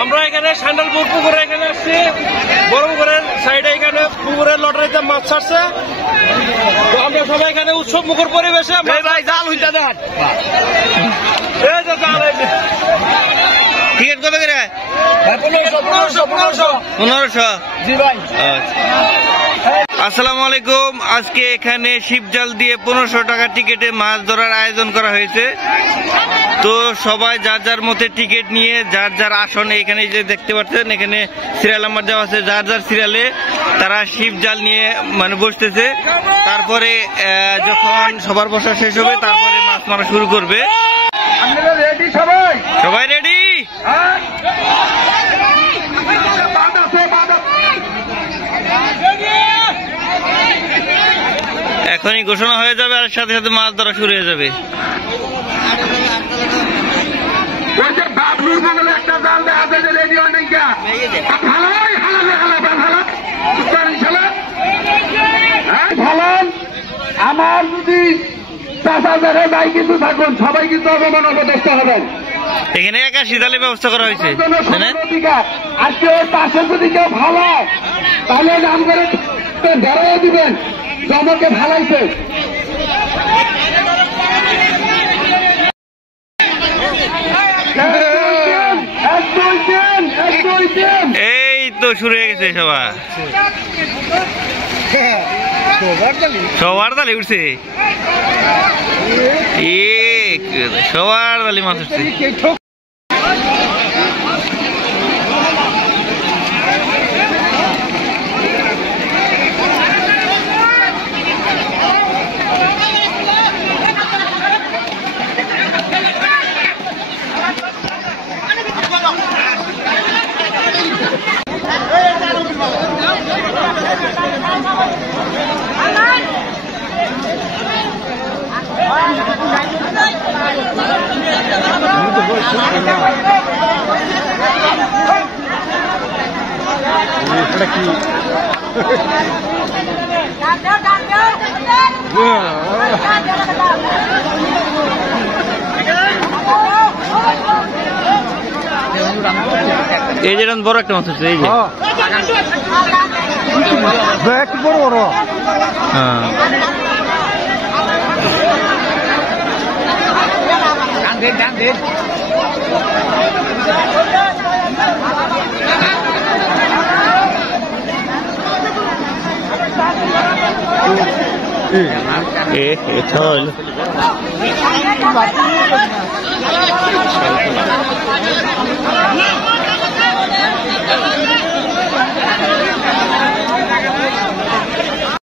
আমরা এখানে স্যান্ডালপুর পুকুরে এখানে আসছি, বড় পুকুরের সাইডে এখানে পুকুরের লটারিতে মাছ ছাড়ছে। তো আমরা সবাই এখানে উৎসব মুখর পরিবেশে জাল হইতে দেন। টিকিট কত করে? 1500। জি ভাই। আসসালামু আলাইকুম। আজকে এখানে শিবজাল দিয়ে 1500 টাকা টিকিটে মাছ ধরার আয়োজন করা হয়েছে। তো সবাই যার যার মতে টিকিট নিয়ে যার যার আসনে এখানে যে দেখতে পাচ্ছেন এখানে সিরিয়াল নাম্বার দেওয়া আছে, যার যার সিরিয়ালে তারা শিবজাল নিয়ে মানে বসতেছে। তারপরে যখন সবার বসা শেষ হবে তারপরে মাছ মারা শুরু করবে। সবাই রেডি? এখনই ঘোষণা হয়ে যাবে আর সাথে সাথে মাছ ধরা শুরু হয়ে যাবে। আমার যদি 5000 ভাই কিন্তু থাকুন, সবাই কিন্তু অবমান অপদস্থ হবেন। এখানে 81 জালের ব্যবস্থা করা হয়েছে। আজকে ওর পাশে যদি কেউ ভালো তাহলে নাম করে ধরে দিবেন জমকে ভালাইছে। এই তো শুরু হয়ে গেছে সবার তালি উঠছে, সবার তালি মাছ উঠছে। এই যে বড় একটা মাছ হচ্ছে, এই যে বড় বড়। হ্যাঁ এটা হল